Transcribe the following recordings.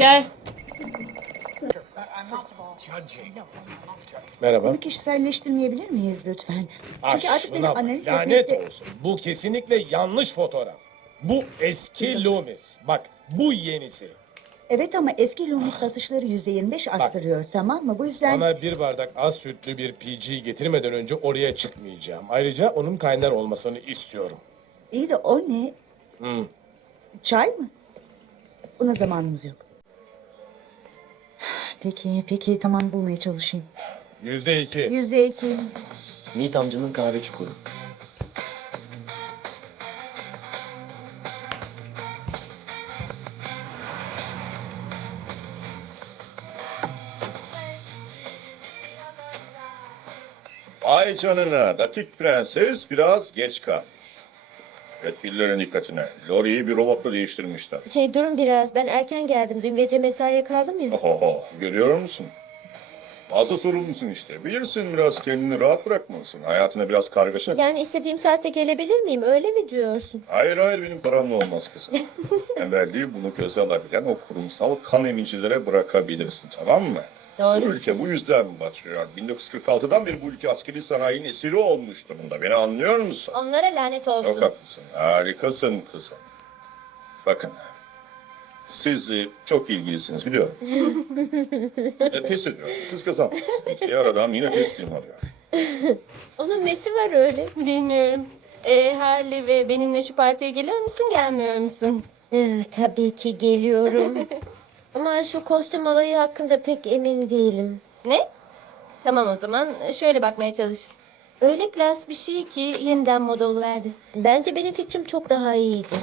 Gel. Merhaba. Bunu kişiselleştirmeyebilir miyiz lütfen? Çünkü artık beni Aşkına bak, analiz lanet etmekte... olsun. Bu kesinlikle yanlış fotoğraf. Bu eski Loomis. Bak bu yenisi. Evet ama eski Loomis satışları yüzde yirmi beş arttırıyor tamam mı? Bu yüzden Bana bir bardak az sütlü bir PG getirmeden önce oraya çıkmayacağım. Ayrıca onun kaynar olmasını istiyorum. iyi de o ne? Çay mı? Buna zamanımız yok. Peki, peki tamam bulmaya çalışayım. Yüzde iki. Yüzde iki. Yiğit amcanın kahve çukuru. Ay canına, dakik prenses biraz geç kal. Yetkililerin dikkatine. Lori'yi bir robotla değiştirmişler. Şey durun biraz. Ben erken geldim. Dün gece mesaiye kaldım ya. Oho, görüyor musun? Fazla sorumlusun işte. Bilirsin biraz kendini rahat bırakmalısın. Hayatına biraz kargaşa. Yani istediğim saate gelebilir miyim? Öyle mi diyorsun? Hayır hayır benim paramla olmaz kızım. Tembelliği bunu göze alabilen o kurumsal kan emicilere bırakabilirsin tamam mı? Bu Doğru. ülke bu yüzden batıyor. 1946'dan beri bu ülke askeri sanayinin esiri olmuş durumda. Beni anlıyor musun? Onlara lanet Çok olsun. haklısın. Harikasın kızım. Bakın. Siz e, çok ilgilisiniz biliyorum. e, pes ediyorum. Siz kazandınız. İki aradan yine teslim oluyor. Onun nesi var öyle? Bilmiyorum. Ee, Harley ve benimle şu partiye geliyor musun, gelmiyor musun? Ee, tabii ki geliyorum. Ama şu kostüm olayı hakkında pek emin değilim. Ne? Tamam o zaman şöyle bakmaya çalış. Öyle klas bir şey ki yeniden moda oluverdi. Bence benim fikrim çok daha iyiydi.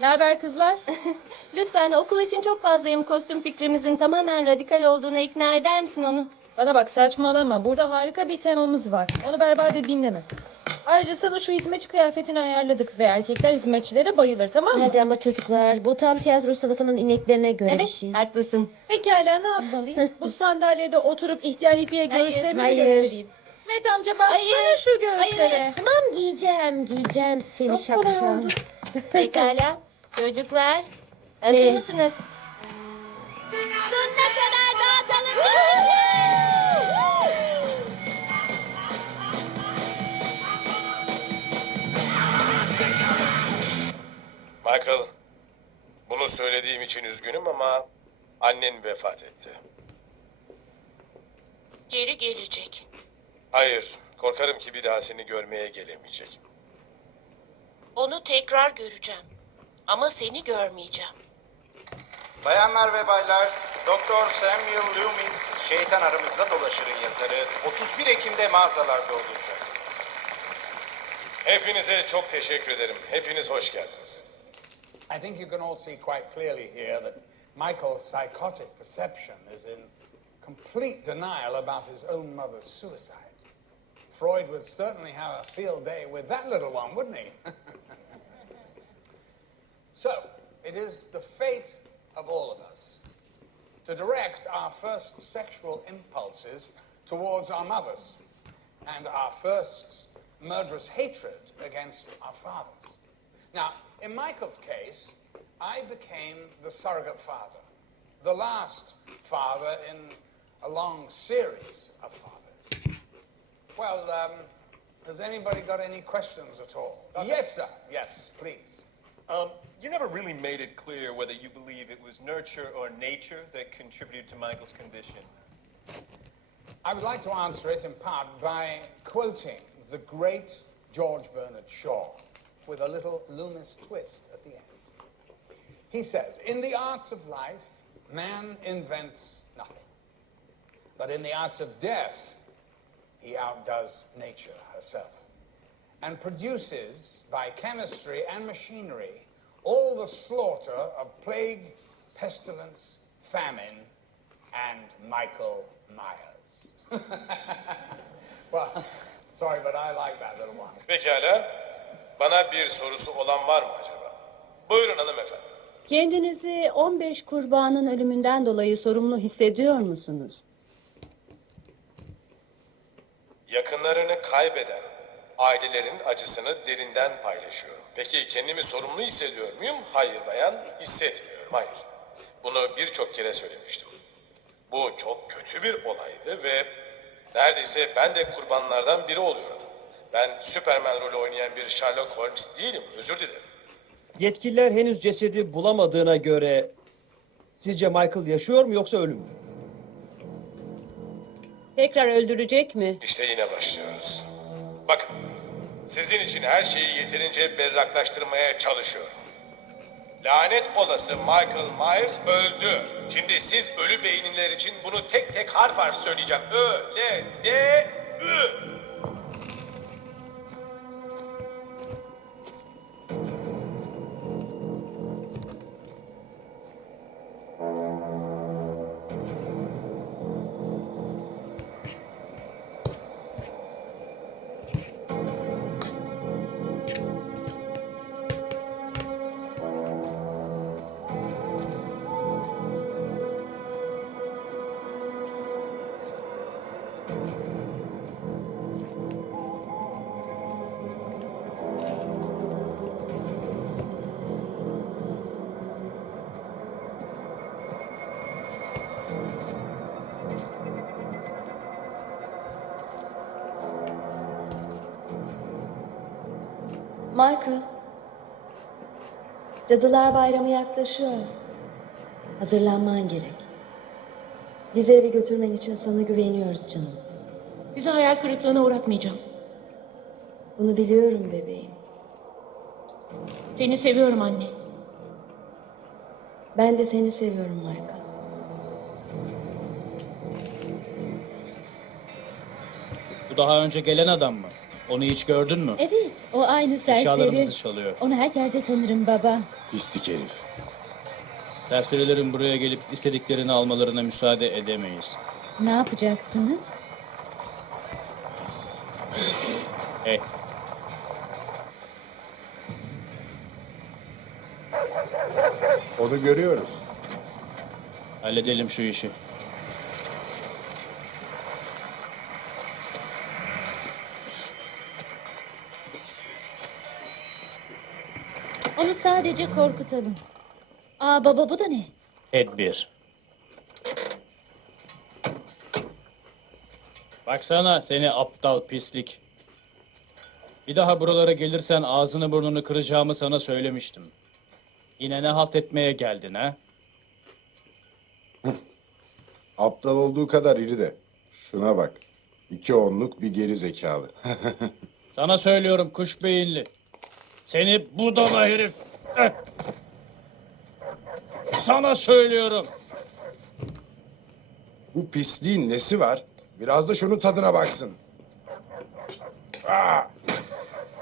Ne haber kızlar? Lütfen okul için çok fazlayım kostüm fikrimizin tamamen radikal olduğuna ikna eder misin onu? Bana bak saçmalama. Burada harika bir temamız var. Onu berbat dinleme. Ayrıca sana şu hizmetçi kıyafetini ayarladık ve erkekler hizmetçilere bayılır tamam mı? Hadi ama çocuklar bu tam tiyatro sınıfının ineklerine göre bir Evet, şey. haklısın. Pekala ne yapmalıyım? Bu sandalyede oturup ihtiyar ipiye göğüslerimi mi hayır. göstereyim? Mehmet amca baksana Hayır, şu göğüslere. Tamam giyeceğim giyeceğim seni Çok kolay şapşal. oldu. Pekala. Çocuklar, hazır Ne? mısınız? Sonuna kadar dağıtalım. Michael, bunu söylediğim için üzgünüm ama annen vefat etti. Geri gelecek. Hayır, korkarım ki bir daha seni görmeye gelemeyecek. Onu tekrar göreceğim. Ama seni görmeyeceğim. Bayanlar ve baylar, Doktor Samuel Loomis, Şeytan Aramızda Dolaşır'ın yazarı 31 Ekim'de mağazalarda olacak. Hepinize çok teşekkür ederim. Hepiniz hoş geldiniz. I think you can all see quite clearly here that Michael's psychotic perception is in complete denial about his own mother's suicide. Freud would certainly have a field day with that little one, wouldn't he? so, it is the fate of all of us to direct our first sexual impulses towards our mothers and our first murderous hatred against our fathers. Now, in Michael's case, I became the surrogate father, the last father in a long series of fathers. Well, um, has anybody got any questions at all? Yes, sir. Yes, please. Um, you never really made it clear whether you believe it was nurture or nature that contributed to Michael's condition. I would like to answer it in part by quoting the great George Bernard Shaw with a little Loomis twist at the end. He says, In the arts of life, man invents nothing. But in the arts of death, he outdoes nature herself and produces, by chemistry and machinery, all the slaughter of plague, pestilence, famine, and Michael Myers. well, sorry, but I like that little one. Pekala. Bana bir sorusu olan var mı acaba? Buyurun hanımefendi. Kendinizi 15 kurbanın ölümünden dolayı sorumlu hissediyor musunuz? Yakınlarını kaybeden ailelerin acısını derinden paylaşıyorum. Peki kendimi sorumlu hissediyor muyum? Hayır bayan, hissetmiyorum. Hayır. Bunu birçok kere söylemiştim. Bu çok kötü bir olaydı ve neredeyse ben de kurbanlardan biri oluyordum. Ben Superman rolü oynayan bir Sherlock Holmes değilim, özür dilerim. Yetkililer henüz cesedi bulamadığına göre sizce Michael yaşıyor mu yoksa ölü mü? Tekrar öldürecek mi? İşte yine başlıyoruz. Bakın, sizin için her şeyi yeterince berraklaştırmaya çalışıyorum. Lanet olası Michael Myers öldü. Şimdi siz ölü beyinliler için bunu tek tek harf harf söyleyeceğim. Ö, L, D, Michael. Cadılar Bayramı yaklaşıyor. Hazırlanman gerek. Bizi eve götürmen için sana güveniyoruz canım. Sizi hayal kırıklığına uğratmayacağım. Bunu biliyorum bebeğim. Seni seviyorum anne. Ben de seni seviyorum Michael. Bu daha önce gelen adam mı? Onu hiç gördün mü? Evet, o aynı serseri. Eşyalarımızı çalıyor. Onu her yerde tanırım baba. Pislik herif. Serserilerin buraya gelip istediklerini almalarına müsaade edemeyiz. Ne yapacaksınız? Hey, Onu görüyoruz. halledelim şu işi. Onu sadece korkutalım. Aa baba bu da ne? Tedbir. Baksana seni aptal pislik. Bir daha buralara gelirsen ağzını burnunu kıracağımı sana söylemiştim. Yine ne halt etmeye geldin ha? Aptal olduğu kadar iri de. Şuna bak. İki onluk bir geri zekalı. Sana söylüyorum kuş beyinli. Seni budala herif. Sana söylüyorum. Bu pisliğin nesi var? Biraz da şunun tadına baksın.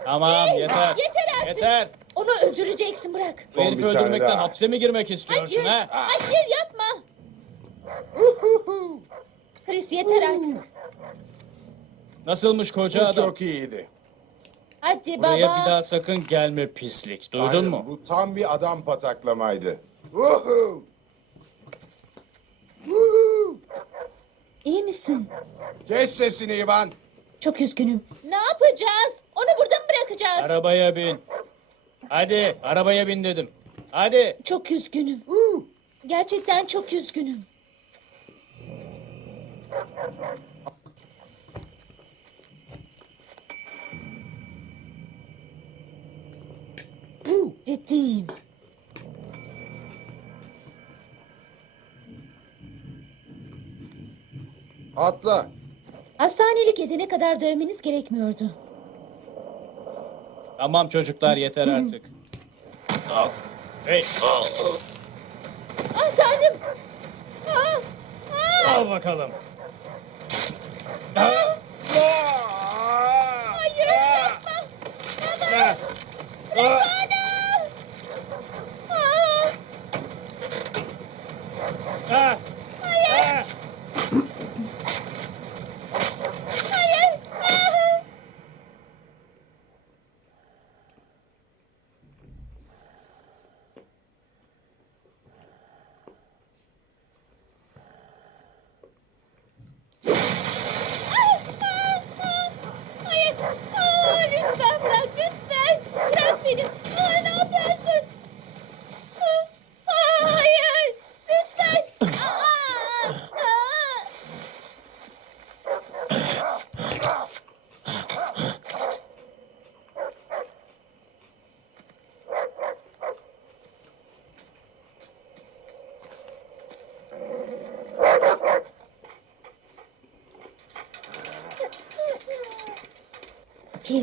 Tamam yeter. Yeter artık. Yeter. Onu öldüreceksin bırak. Bu Son herifi bir tane öldürmekten daha. hapse mi girmek istiyorsun Hayır, ha? hayır yapma. Chris yeter artık. Nasılmış koca Bu adam? çok iyiydi. Hadi Buraya baba. bir daha sakın gelme pislik. Duydun Aynen, mu? Bu tam bir adam pataklamaydı. Woohoo! Woohoo! İyi misin? Kes sesini Ivan. Çok üzgünüm. Ne yapacağız? Onu burada mı bırakacağız? Arabaya bin. Hadi arabaya bin dedim. Hadi. Çok üzgünüm. Gerçekten çok üzgünüm. Ciddiyim. Atla. Hastanelik edene kadar dövmeniz gerekmiyordu. Tamam çocuklar yeter artık. Hey. Ah tanrım. Ah, ah, Al bakalım. hayır yapma. Ah. Bana. Ah, Ah. hayır. Ah. Hayır. Ah. Hayır. Aa, lütfen bırak lütfen. Bırak beni. Aa, ne yapıyorsun? Aa, hayır.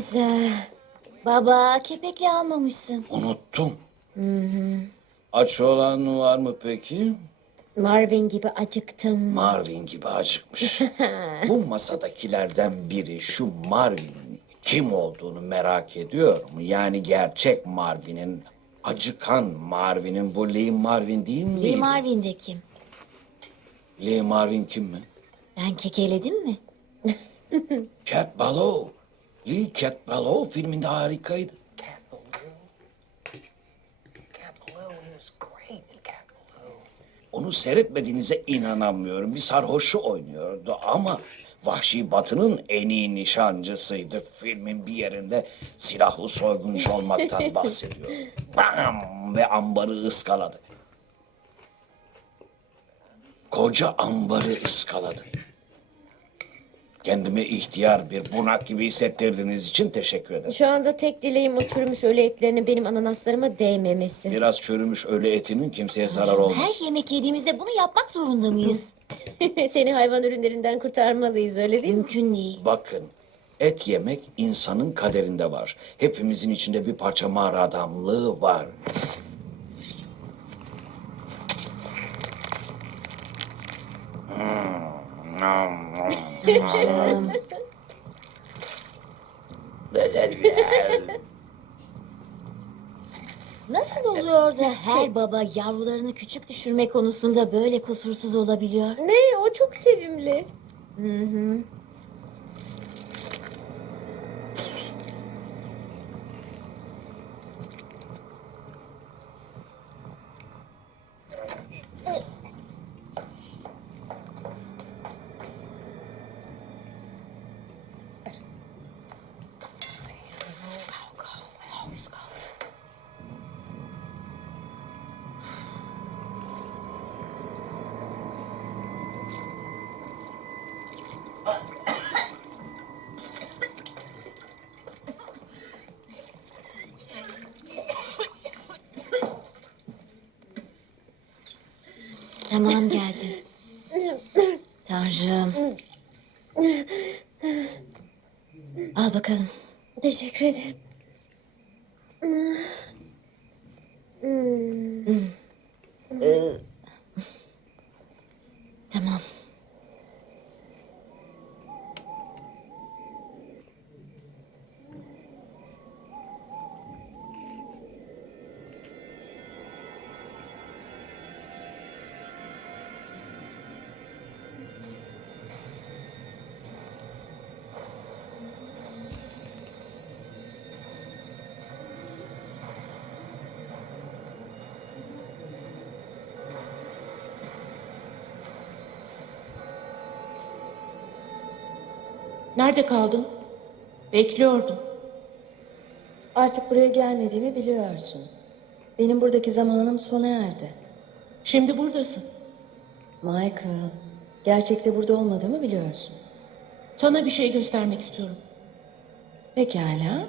Pizza. Baba kepekli almamışsın. Unuttum. Aç olan var mı peki? Marvin gibi acıktım. Marvin gibi acıkmış. Bu masadakilerden biri şu Marvin'in kim olduğunu merak ediyor mu? Yani gerçek Marvin'in, acıkan Marvin'in bu Lee Marvin değil miydi? Lee Marvin de kim? Lee Marvin kim mi? Ben kekeledim mi? Cat Ballou. Lee Cat Ballou filminde harikaydı. Onu seyretmediğinize inanamıyorum. Bir sarhoşu oynuyordu ama Vahşi Batı'nın en iyi nişancısıydı. Filmin bir yerinde silahlı soyguncu olmaktan bahsediyor. Bam! Ve ambarı ıskaladı. Koca ambarı ıskaladı. Kendimi ihtiyar bir bunak gibi hissettirdiğiniz için teşekkür ederim. Şu anda tek dileğim o çürümüş ölü etlerinin benim ananaslarıma değmemesi. Biraz çürümüş ölü etinin kimseye zarar olmaz. Her yemek yediğimizde bunu yapmak zorunda mıyız? Seni hayvan ürünlerinden kurtarmalıyız öyle değil mi? Mümkün değil. Bakın, et yemek insanın kaderinde var. Hepimizin içinde bir parça mağara adamlığı var. Hmm. Nasıl oluyor da her baba yavrularını küçük düşürme konusunda böyle kusursuz olabiliyor? Ne o çok sevimli. Hı hı. Tamam geldim. Tanrım. Al bakalım. Teşekkür ederim. Ee, tamam. Nerede kaldın? Bekliyordum. Artık buraya gelmediğimi biliyorsun. Benim buradaki zamanım sona erdi. Şimdi buradasın. Michael, gerçekte burada olmadığımı biliyorsun. Sana bir şey göstermek istiyorum. Pekala.